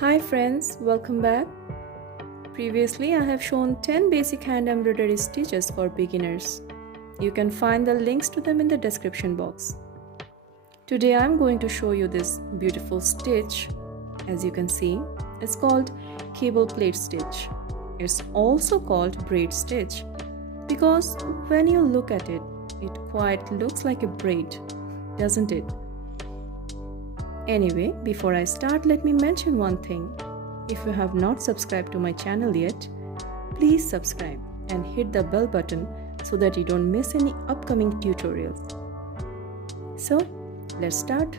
Hi friends, welcome back. Previously I have shown 10 basic hand embroidery stitches for beginners. You can find the links to them in the description box. Today I am going to show you this beautiful stitch. As you can see, it's called Cable Plait Stitch. It's also called Braid Stitch because when you look at it, it quite looks like a braid, doesn't it? Anyway, before I start, let me mention one thing. If you have not subscribed to my channel yet, please subscribe and hit the bell button so that you don't miss any upcoming tutorials. So, let's start.